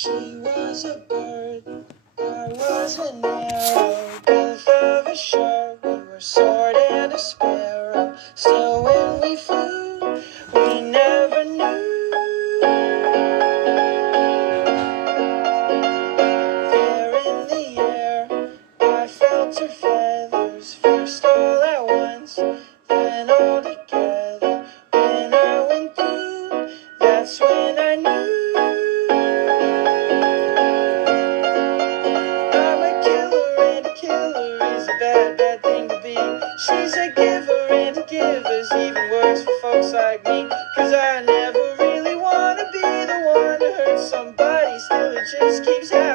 She was a bird, I was an arrow, both of us sharp, we were sword and a sparrow. Still when we flew, we never knew. There in the air, I felt her feathers, first all at once, then all together. When I went through, that's when I knew. Bad thing to be. She's a giver and a giver's even worse for folks like me. Cause I never really wanna be the one to hurt somebody, still it just keeps happening.